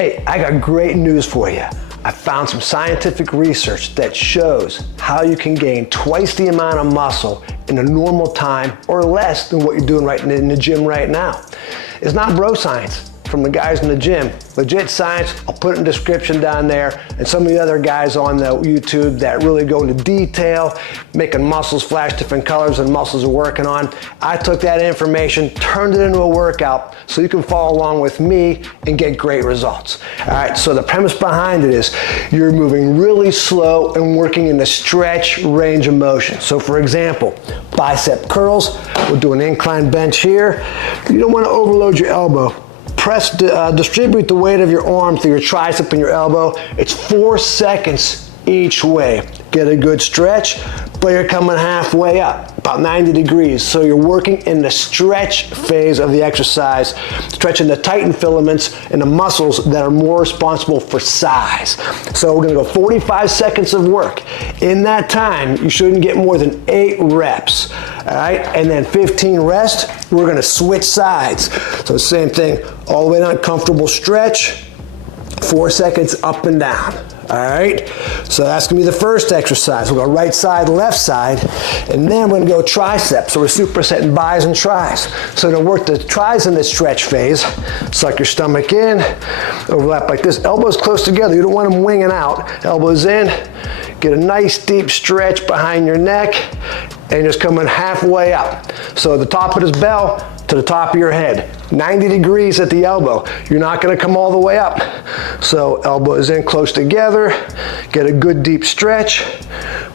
Hey, I got great news for you. I found some scientific research that shows how you can gain twice the amount of muscle in a normal time or less than what you're doing right in the gym right now. It's not bro science from the guys in the gym. Legit science. I'll put it in the description down there, and some of the other guys on the YouTube that really go into detail, making muscles flash different colors and muscles are working on. I took that information, turned it into a workout so you can follow along with me and get great results. All right, so the premise behind it is you're moving really slow and working in the stretch range of motion. So for example, bicep curls, we'll do an incline bench here. You don't want to overload your elbow. Distribute the weight of your arm through your tricep and your elbow. It's 4 seconds each way. Get a good stretch, but you're coming halfway up, about 90 degrees. So you're working in the stretch phase of the exercise, stretching the tighten filaments and the muscles that are more responsible for size. So we're gonna go 45 seconds of work. In that time, you shouldn't get more than 8 reps, all right? And then 15 rest. We're gonna switch sides. So same thing, all the way down, comfortable stretch, 4 seconds up and down. All right, so that's gonna be the first exercise. We'll go right side, left side, and then we're gonna go triceps. So we're supersetting bis and tris. So to work the tris in this stretch phase, suck your stomach in, overlap like this, elbows close together. You don't want them winging out. Elbows in, get a nice deep stretch behind your neck, and just coming halfway up. So the top of this bell to the top of your head. 90 degrees at the elbow. You're not gonna come all the way up. So elbows in close together, get a good deep stretch,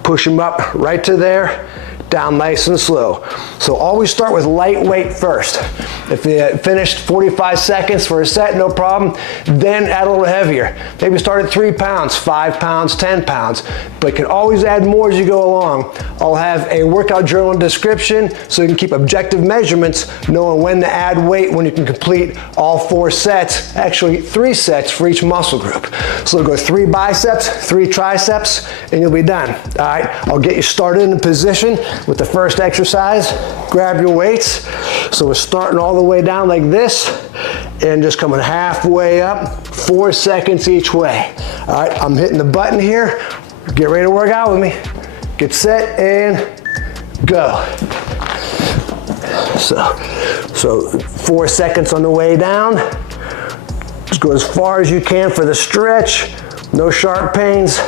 push them up right to there, down nice and slow. So always start with lightweight first. If you finished 45 seconds for a set, no problem, then add a little heavier. Maybe start at 3 pounds, 5 pounds, 10 pounds, but you can always add more as you go along. I'll have a workout journal in the description so you can keep objective measurements, knowing when to add weight when you can complete all 4 sets, actually 3 sets for each muscle group. So we'll go 3 biceps, 3 triceps, and you'll be done. All right, I'll get you started in a position with the first exercise. Grab your weights. So we're starting all the way down like this and just coming halfway up, 4 seconds each way. All right, I'm hitting the button here. Get ready to work out with me. Get set and go. So 4 seconds on the way down. Just go as far as you can for the stretch. No sharp pains.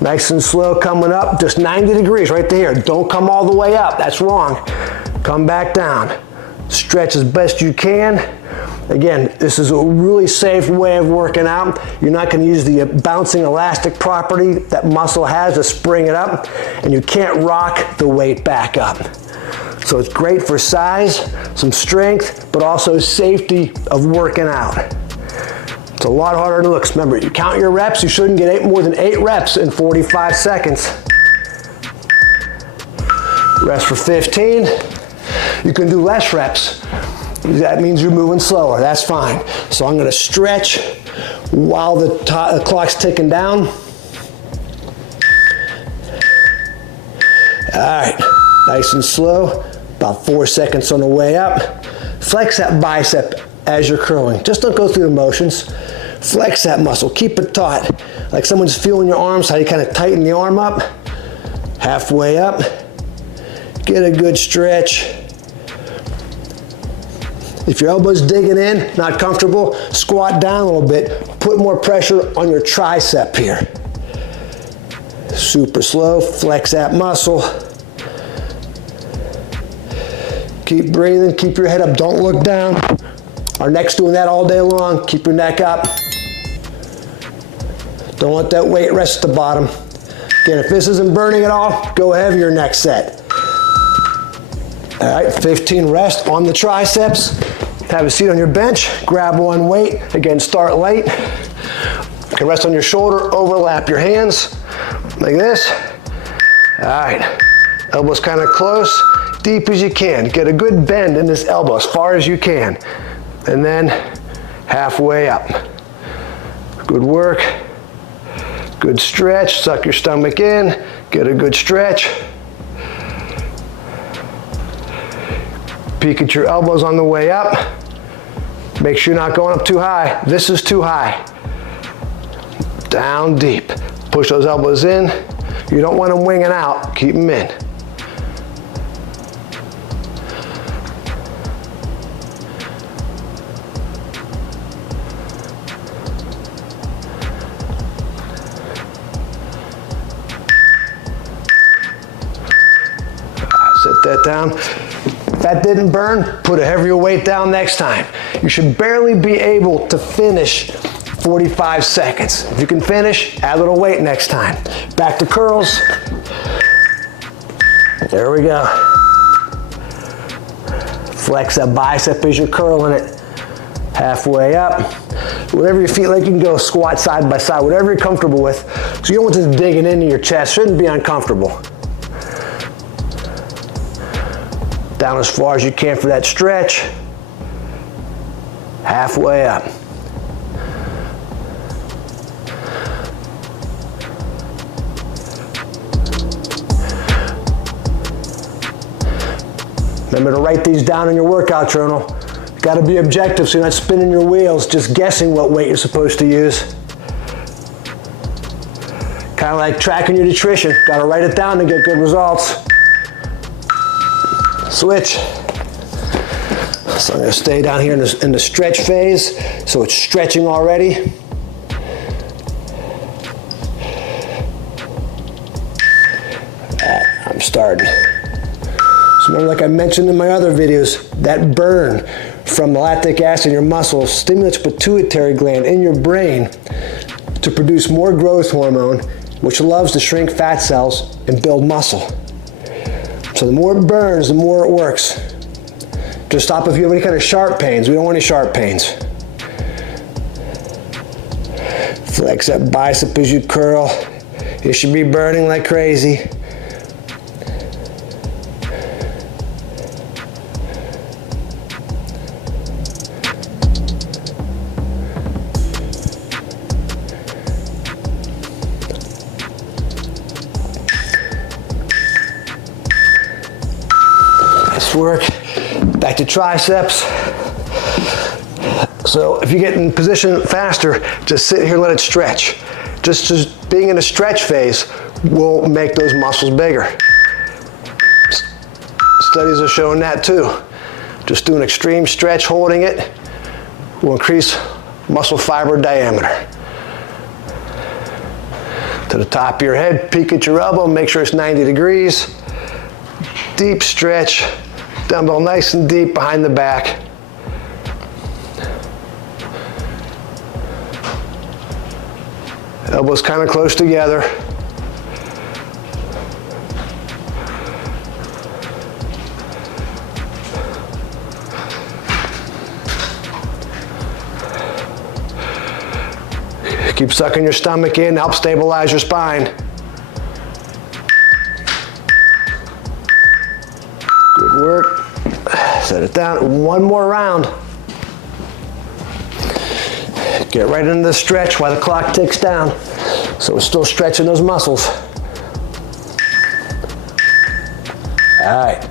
Nice and slow coming up, just 90 degrees right there. Don't come all the way up, that's wrong. Come back down. Stretch as best you can. Again, this is a really safe way of working out. You're not gonna use the bouncing elastic property that muscle has to spring it up, and you can't rock the weight back up. So it's great for size, some strength, but also safety of working out. It's a lot harder than it looks. Remember, you count your reps, you shouldn't get more than 8 reps in 45 seconds. Rest for 15. You can do less reps. That means you're moving slower, that's fine. So I'm gonna stretch while the clock's ticking down. All right, nice and slow, about 4 seconds on the way up. Flex that bicep as you're curling. Just don't go through the motions. Flex that muscle, keep it taut. Like someone's feeling your arms, how you kind of tighten the arm up. Halfway up, get a good stretch. If your elbow's digging in, not comfortable, squat down a little bit. Put more pressure on your tricep here. Super slow, flex that muscle. Keep breathing, keep your head up, don't look down. Our neck's doing that all day long. Keep your neck up. Don't let that weight rest at the bottom. Again, if this isn't burning at all, go heavier next set. All right, 15 rest on the triceps. Have a seat on your bench, grab one weight. Again, start light. You can rest on your shoulder, overlap your hands like this. All right, elbows kind of close, deep as you can. Get a good bend in this elbow as far as you can. And then halfway up. Good work. Good stretch, suck your stomach in, get a good stretch. Peek at your elbows on the way up. Make sure you're not going up too high. This is too high. Down deep. Push those elbows in. You don't want them winging out. Keep them in. Set that down. If that didn't burn, put a heavier weight down next time. You should barely be able to finish 45 seconds. If you can finish, add a little weight next time. Back to curls. There we go. Flex that bicep as you're curling it. Halfway up. Whatever you feel like, you can go squat side by side, whatever you're comfortable with. So you don't want this digging into your chest. Shouldn't be uncomfortable. Down as far as you can for that stretch. Halfway up. Remember to write these down in your workout journal. Got to be objective so you're not spinning your wheels, just guessing what weight you're supposed to use. Kind of like tracking your nutrition. Got to write it down to get good results. Switch. So I'm going to stay down here in the stretch phase. So it's stretching already. I'm starting. So remember, like I mentioned in my other videos, that burn from the lactic acid in your muscles stimulates pituitary gland in your brain to produce more growth hormone, which loves to shrink fat cells and build muscle. So the more it burns, the more it works. Just stop if you have any kind of sharp pains. We don't want any sharp pains. Flex that bicep as you curl. It should be burning like crazy. Work. Back to triceps. So if you get in position faster, just sit here and let it stretch. Just being in a stretch phase will make those muscles bigger. Studies are showing that too. Just doing extreme stretch, holding it, will increase muscle fiber diameter. To the top of your head, peek at your elbow, make sure it's 90 degrees. Deep stretch. Dumbbell nice and deep behind the back. Elbows kind of close together. Keep sucking your stomach in, help stabilize your spine. Good work. Set it down. One more round. Get right into the stretch while the clock ticks down. So we're still stretching those muscles. All right.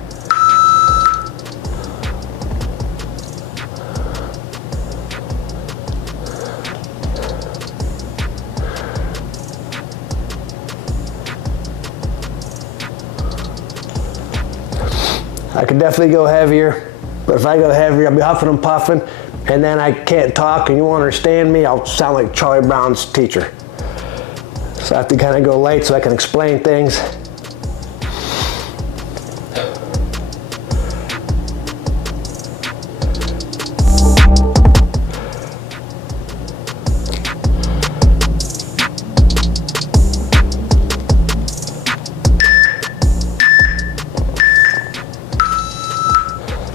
I could definitely go heavier, but if I go heavier, I'll be huffing and puffing, and then I can't talk, and you won't understand me. I'll sound like Charlie Brown's teacher. So I have to kind of go light so I can explain things.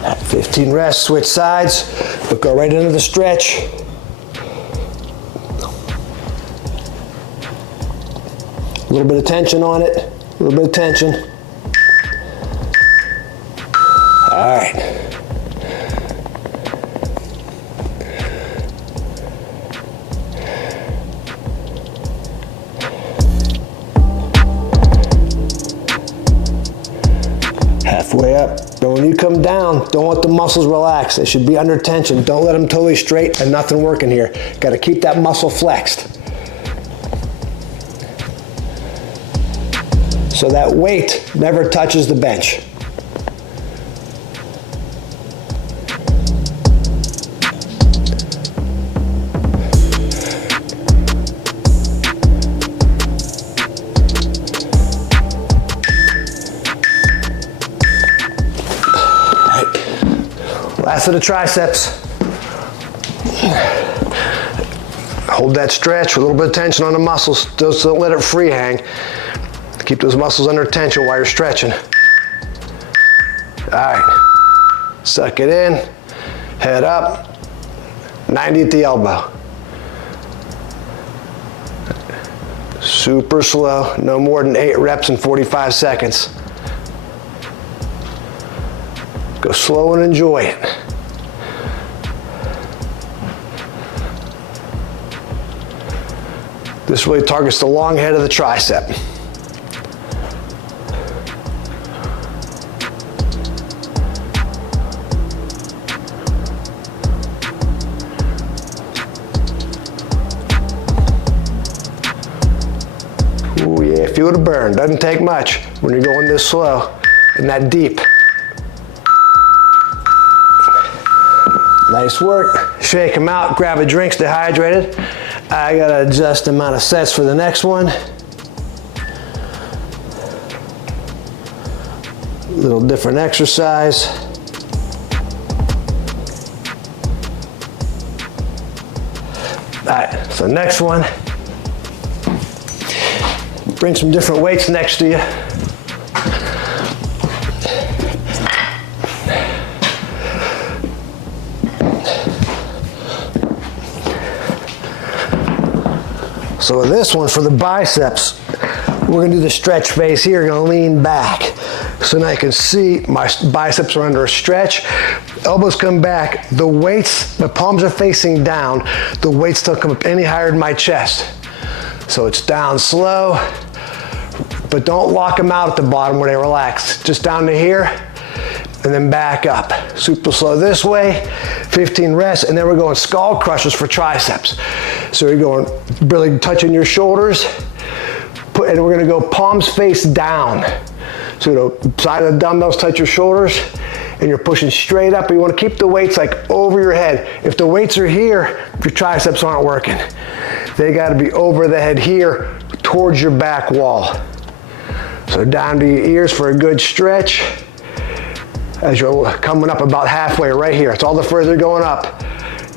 At 15 rests, switch sides, but go right into the stretch. A little bit of tension on it, a little bit of tension. All right. Halfway Yep, but when you come down, don't let the muscles relax. They should be under tension. Don't let them totally straight and nothing working here. Got to keep that muscle flexed. So that weight never touches the bench. Last of the triceps. Hold that stretch with a little bit of tension on the muscles. Just don't let it free hang. Keep those muscles under tension while you're stretching. All right, suck it in, head up, 90 at the elbow. Super slow, no more than 8 reps in 45 seconds. Go slow and enjoy it. This really targets the long head of the tricep. Ooh yeah, feel the burn. Doesn't take much when you're going this slow and that deep. Nice work. Shake them out, grab a drink, stay hydrated. I gotta adjust the amount of sets for the next one. A little different exercise. All right, so next one. Bring some different weights next to you. So this one for the biceps, we're gonna do the stretch phase here. You're gonna lean back. So now you can see my biceps are under a stretch. Elbows come back. The weights, my palms are facing down. The weights don't come up any higher than my chest. So it's down slow, but don't lock them out at the bottom where they relax. Just down to here, and then back up. Super slow this way, 15 rests, and then we're going skull crushers for triceps. So you're going really touching your shoulders, and we're gonna go palms face down. So the side of the dumbbells touch your shoulders, and you're pushing straight up. You wanna keep the weights like over your head. If the weights are here, your triceps aren't working. They gotta be over the head here, towards your back wall. So down to your ears for a good stretch. As you're coming up about halfway right here. It's all the further going up.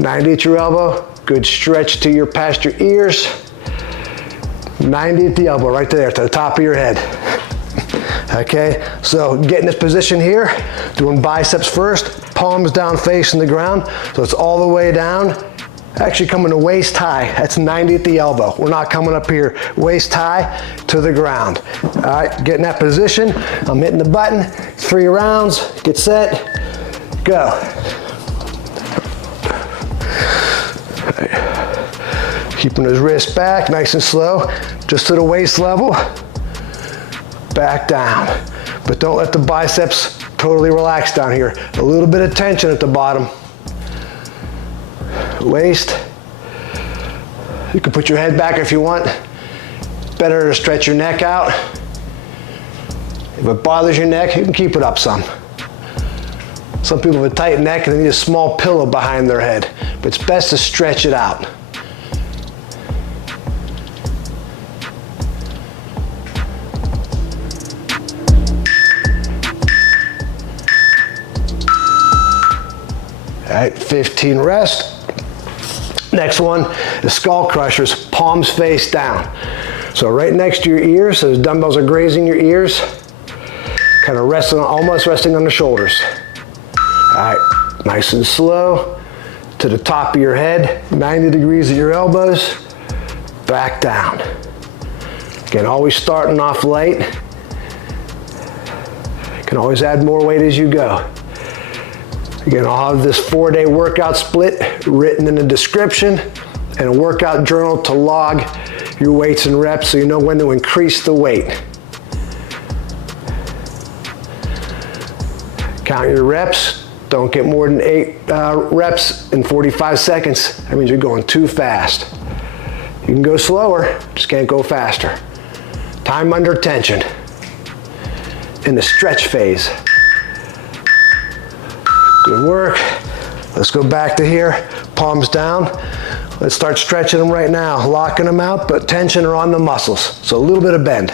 90 at your elbow, good stretch to your past your ears. 90 at the elbow, right there, to the top of your head. Okay, so get in this position here, doing biceps first, palms down facing the ground, so it's all the way down. Actually coming to waist high, that's 90 at the elbow. We're not coming up here, waist high to the ground. All right, get in that position. I'm hitting the button, 3 rounds, get set, go. Right. Keeping his wrist back, nice and slow, just to the waist level, back down. But don't let the biceps totally relax down here. A little bit of tension at the bottom. Waist. You can put your head back if you want. Better to stretch your neck out. If it bothers your neck, you can keep it up some. Some people have a tight neck and they need a small pillow behind their head, but it's best to stretch it out. All right, 15 rest. Next one is skull crushers, palms face down. So right next to your ears, so the dumbbells are grazing your ears, kind of resting, almost resting on the shoulders. All right, nice and slow, to the top of your head, 90 degrees at your elbows, back down. Again, always starting off light. Can always add more weight as you go. Again, I'll have this 4-day workout split written in the description and a workout journal to log your weights and reps so you know when to increase the weight. Count your reps. Don't get more than 8 reps in 45 seconds. That means you're going too fast. You can go slower, just can't go faster. Time under tension. In the stretch phase. Good work. Let's go back to here. Palms down. Let's start stretching them right now. Locking them out, but tension are on the muscles. So a little bit of bend.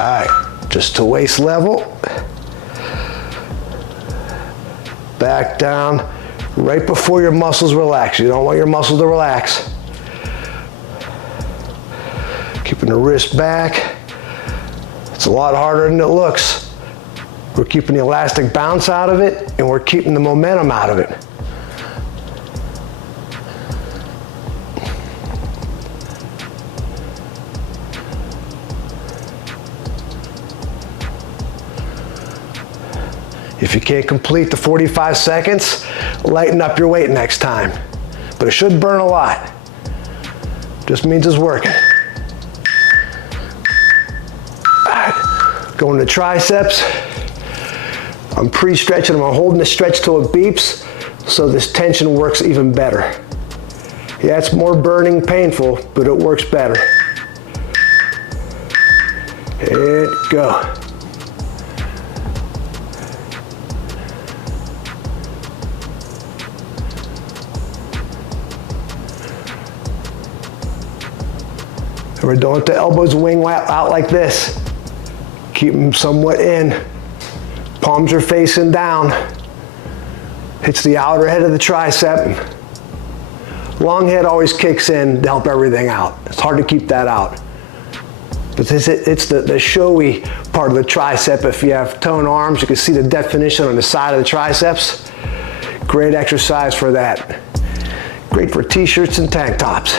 All right, just to waist level. Back down right before your muscles relax. You don't want your muscles to relax. Keeping the wrist back. It's a lot harder than it looks. We're keeping the elastic bounce out of it, and we're keeping the momentum out of it. If you can't complete the 45 seconds, lighten up your weight next time. But it should burn a lot. Just means it's working. All right. Going to triceps. I'm pre-stretching them. I'm holding the stretch till it beeps so this tension works even better. Yeah, it's more burning, painful, but it works better. And go. We're doing the elbows wing out like this. Keep them somewhat in. Palms are facing down. Hits the outer head of the tricep. Long head always kicks in to help everything out. It's hard to keep that out. But it's the showy part of the tricep. If you have toned arms, you can see the definition on the side of the triceps. Great exercise for that. Great for t-shirts and tank tops.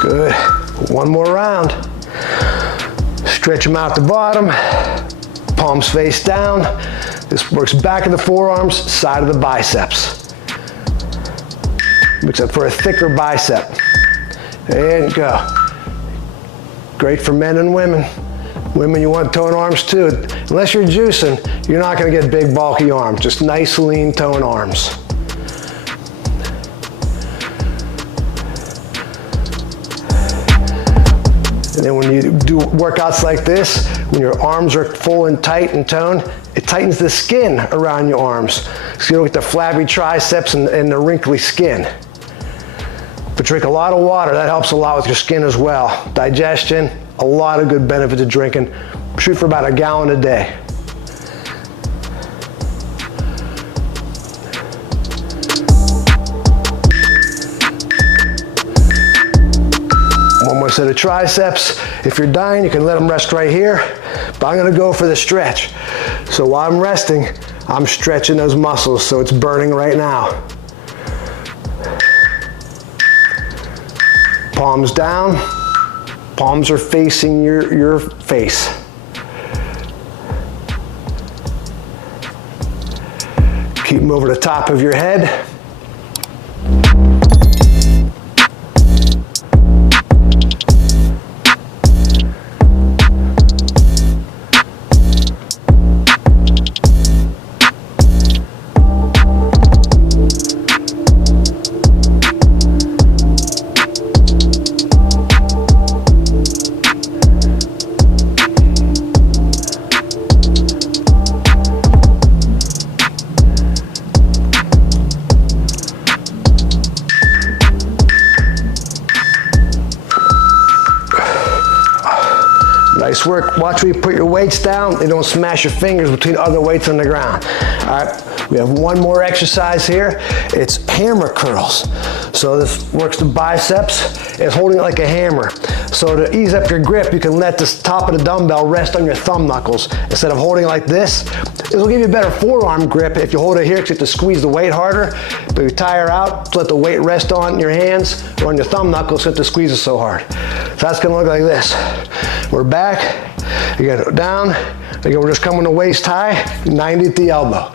Good. One more round. Stretch them out the bottom. Palms face down. This works back of the forearms, side of the biceps. Makes up for a thicker bicep. And go. Great for men and women. Women, you want toned arms too. Unless you're juicing, you're not going to get big, bulky arms. Just nice, lean, toned arms. And then when you do workouts like this, when your arms are full and tight and toned, it tightens the skin around your arms. So you don't get the flabby triceps and the wrinkly skin. But drink a lot of water. That helps a lot with your skin as well. Digestion, a lot of good benefits of drinking. Shoot for about 1 gallon a day. One more set of triceps. If you're dying, you can let them rest right here, but I'm gonna go for the stretch. So while I'm resting, I'm stretching those muscles so it's burning right now. Palms down, palms are facing your face. Keep them over the top of your head. Nice work. Watch where you put your weights down. They don't smash your fingers between other weights on the ground. All right, we have one more exercise here. It's hammer curls. So this works the biceps. It's holding it like a hammer. So to ease up your grip, you can let the top of the dumbbell rest on your thumb knuckles instead of holding it like this. This will give you a better forearm grip if you hold it here because you have to squeeze the weight harder. But you tire out, let the weight rest on your hands or on your thumb knuckles so you have to squeeze it so hard. So that's gonna look like this. We're back, you gotta go down. Again, we're just coming to waist high, 90 at the elbow.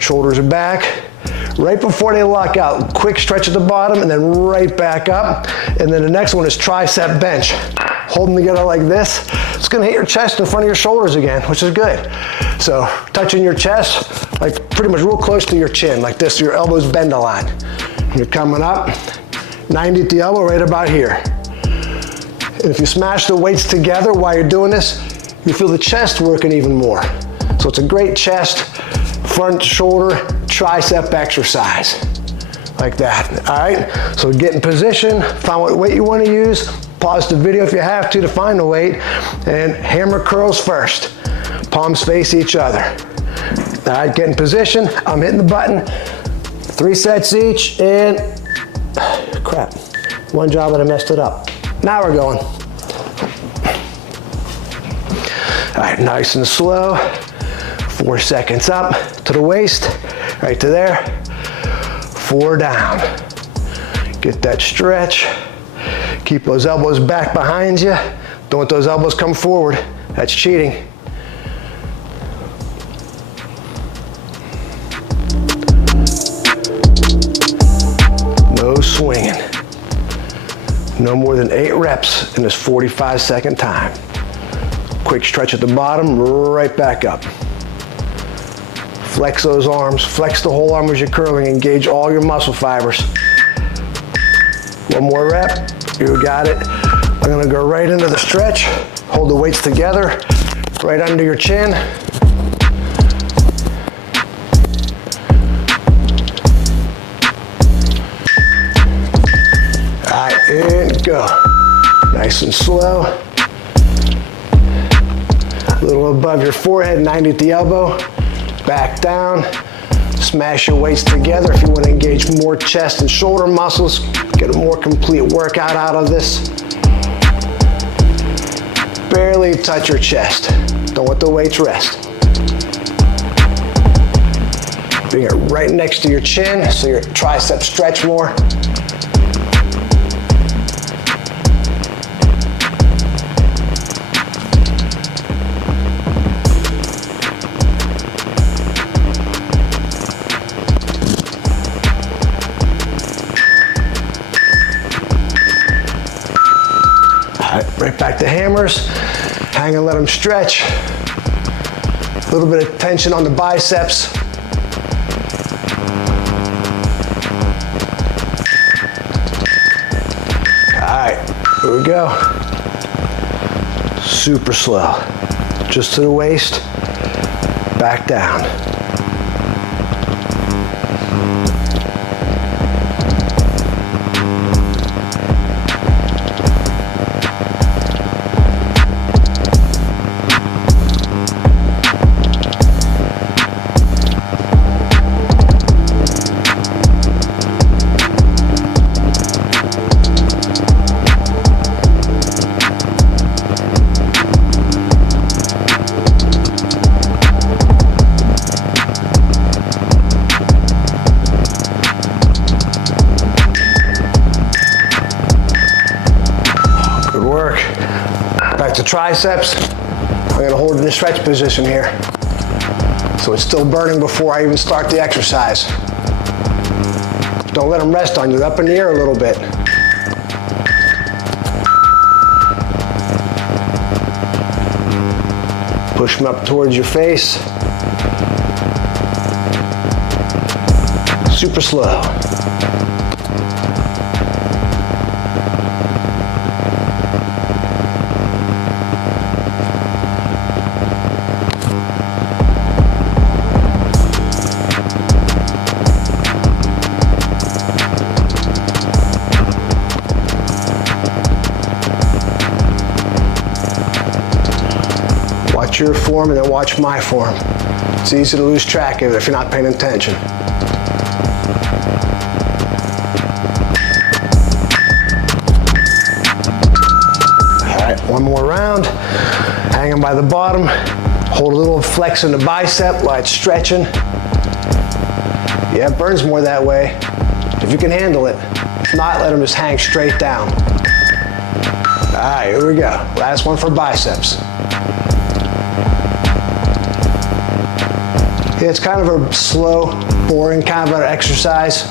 Shoulders are back, right before they lock out. Quick stretch at the bottom and then right back up. And then the next one is tricep bench. Hold them together like this. It's gonna hit your chest in front of your shoulders again, which is good. So touching your chest, like pretty much real close to your chin, like this, your elbows bend a lot. You're coming up, 90 at the elbow, right about here. And if you smash the weights together while you're doing this, you feel the chest working even more. So it's a great chest, front shoulder, tricep exercise. Like that, all right? So get in position, find what weight you want to use, pause the video if you have to find the weight, and hammer curls first. Palms face each other. All right, get in position, I'm hitting the button, 3 sets each, and crap, one job and I messed it up. Now we're going. All right, nice and slow. 4 seconds up to the waist, right to there. 4 down. Get that stretch. Keep those elbows back behind you. Don't let those elbows come forward. That's cheating. No swinging. No more than 8 reps in this 45-second time. Quick stretch at the bottom, right back up. Flex those arms, flex the whole arm as you're curling, engage all your muscle fibers. 1 more rep, you got it. I'm gonna go right into the stretch, hold the weights together, right under your chin. All right, and go. Nice and slow. A little above your forehead, 90 at the elbow. Back down, smash your weights together if you want to engage more chest and shoulder muscles, get a more complete workout out of this. Barely touch your chest. Don't let the weights rest. Bring it right next to your chin so your triceps stretch more. Right back to hammers, hang and let them stretch. A little bit of tension on the biceps. All right, here we go. Super slow, just to the waist, back down. To triceps, I'm gonna hold in the stretch position here. So it's still burning before I even start the exercise. Don't let them rest on you, up in the air a little bit. Push them up towards your face. Super slow. Watch your form and then watch my form. It's easy to lose track of it if you're not paying attention. All right, 1 more round. Hanging by the bottom. Hold a little flex in the bicep while it's stretching. Yeah, it burns more that way, if you can handle it. If not, let them just hang straight down. All right, here we go. Last one for biceps. It's kind of a slow, boring kind of an exercise,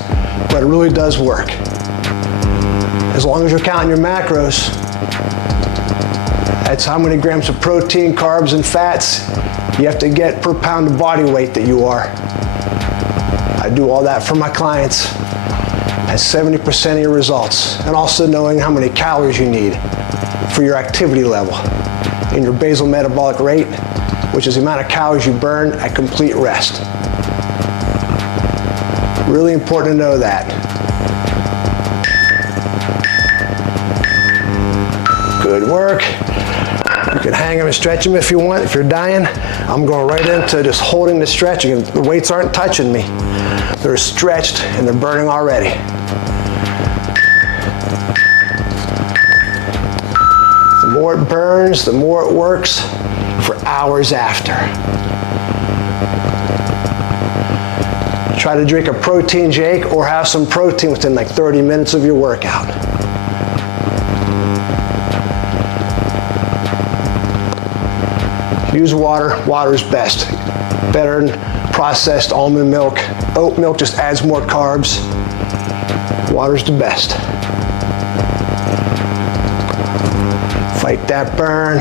but it really does work. As long as you're counting your macros, that's how many grams of protein, carbs, and fats you have to get per pound of body weight that you are. I do all that for my clients. That's 70% of your results. And also knowing how many calories you need for your activity level and your basal metabolic rate, which is the amount of calories you burn at complete rest. Really important to know that. Good work. You can hang them and stretch them if you want. If you're dying, I'm going right into just holding the stretching. The weights aren't touching me. They're stretched and they're burning already. The more it burns, the more it works for hours after. Try to drink a protein shake or have some protein within like 30 minutes of your workout. Use water. Water is best. Better than processed almond milk. Oat milk just adds more carbs. Water's the best. Fight that burn.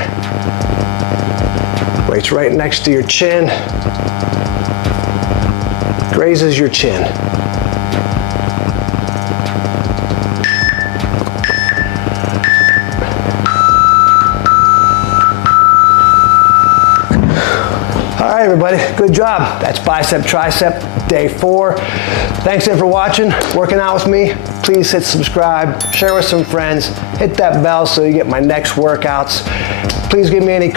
Weight's right next to your chin. Grazes your chin. All right, everybody, good job. That's bicep, tricep, day 4. Thanks again for watching, working out with me. Please hit subscribe, share with some friends, hit that bell so you get my next workouts. Please leave me any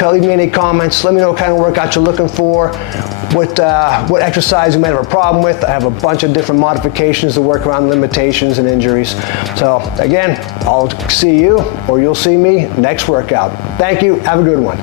comments. Let me know what kind of workout you're looking for, what exercise you might have a problem with. I have a bunch of different modifications to work around limitations and injuries. So again, I'll see you or you'll see me next workout. Thank you. Have a good one.